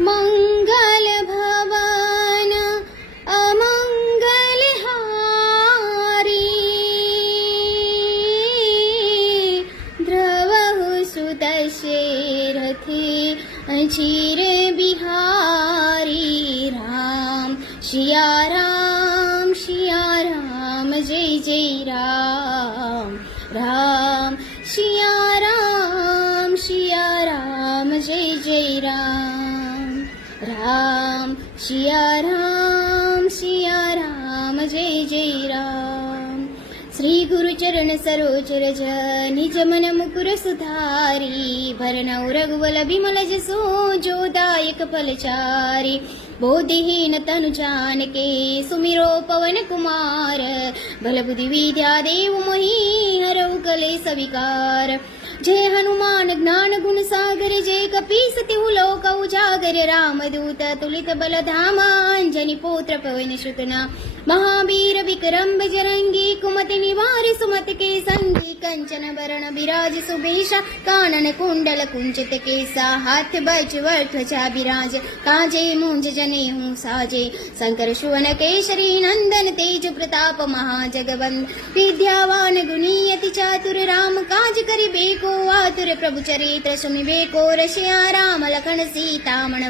मंगल भवन अमंगल हारी द्रवहु सुदशरथे चिर बिहारी राम सिया राम जय जय राम राम सिया राम जय जय राम राम सिया राम जय जय राम। श्री गुरु चरण सरोज रज निज मन मुकुर सुधारी भरनौ रघुवल बिमल जसो जोदायक फलचारी बोधिहीन तनु जानके सुमिरो पवन कुमार बल बुद्धि विद्या देव मोहि हरौ कलेश विकार। जय हनुमान ज्ञान गुण सागर जय कपीस तिहु लोक उजागर रामदूत तुलित बल धामा अंजनी पुत्र पवन सुतना महावीर विक्रम बजरंगी कुमति निवार सुमति के संगी कंचन वरण विराज सुबेशा कानन कुंडल कुंचित केसा हाथ बज ध्वजा विराज काजे मुंज जने हूँ साजे शंकर सुवन केशरी नंदन तेज प्रताप महाजगवंद विद्यावान गुणी अति चातुर राम काज करिबेको आतुर प्रभु चरित्र सुनिबेको रसिया राम लखन सीता मन